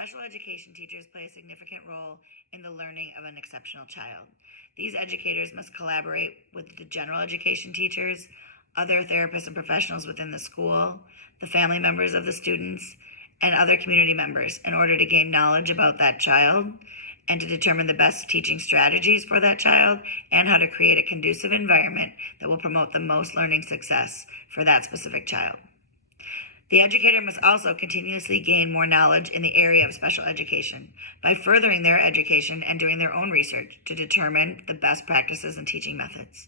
Special education teachers play a significant role in the learning of an exceptional child. These educators must collaborate with the general education teachers, other therapists and professionals within the school, the family members of the students, and other community members in order to gain knowledge about that child and to determine the best teaching strategies for that child and how to create a conducive environment that will promote the most learning success for that specific child. The educator must also continuously gain more knowledge in the area of special education by furthering their education and doing their own research to determine the best practices and teaching methods.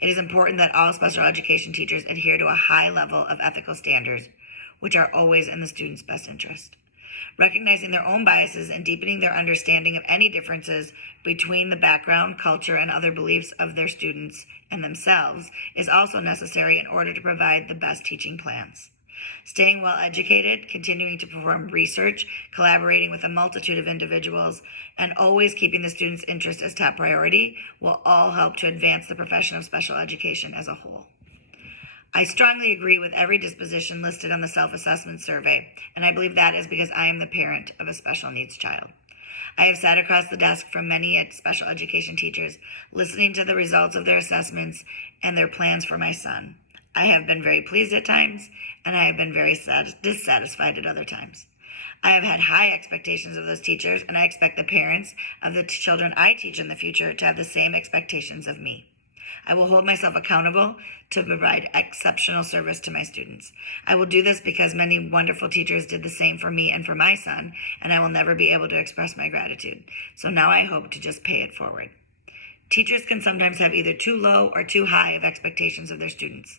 It is important that all special education teachers adhere to a high level of ethical standards, which are always in the student's best interest. Recognizing their own biases and deepening their understanding of any differences between the background, culture, and other beliefs of their students and themselves is also necessary in order to provide the best teaching plans. Staying well educated, continuing to perform research, collaborating with a multitude of individuals, and always keeping the student's interest as top priority will all help to advance the profession of special education as a whole. I strongly agree with every disposition listed on the self-assessment survey, and I believe that is because I am the parent of a special needs child. I have sat across the desk from many special education teachers, listening to the results of their assessments and their plans for my son. I have been very pleased at times, and I have been very dissatisfied at other times. I have had high expectations of those teachers, and I expect the parents of the children I teach in the future to have the same expectations of me. I will hold myself accountable to provide exceptional service to my students. I will do this because many wonderful teachers did the same for me and for my son, and I will never be able to express my gratitude. So now I hope to just pay it forward. Teachers can sometimes have either too low or too high of expectations of their students.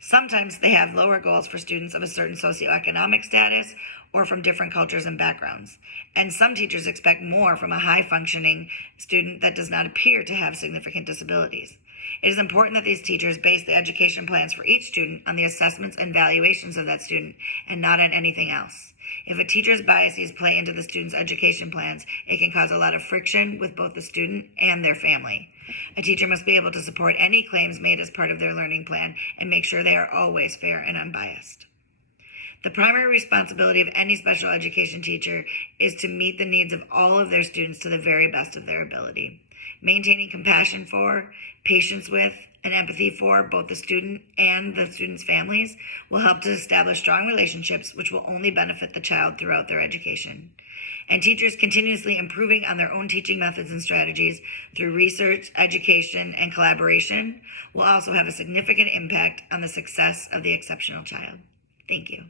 Sometimes they have lower goals for students of a certain socioeconomic status or from different cultures and backgrounds. And some teachers expect more from a high-functioning student that does not appear to have significant disabilities. It is important that these teachers base the education plans for each student on the assessments and valuations of that student and not on anything else. If a teacher's biases play into the student's education plans, it can cause a lot of friction with both the student and their family. A teacher must be able to support any claims made as part of their learning plan and make sure they are always fair and unbiased. The primary responsibility of any special education teacher is to meet the needs of all of their students to the very best of their ability. Maintaining compassion for, patience with, and empathy for both the student and the student's families will help to establish strong relationships which will only benefit the child throughout their education. And teachers continuously improving on their own teaching methods and strategies through research, education, and collaboration will also have a significant impact on the success of the exceptional child. Thank you.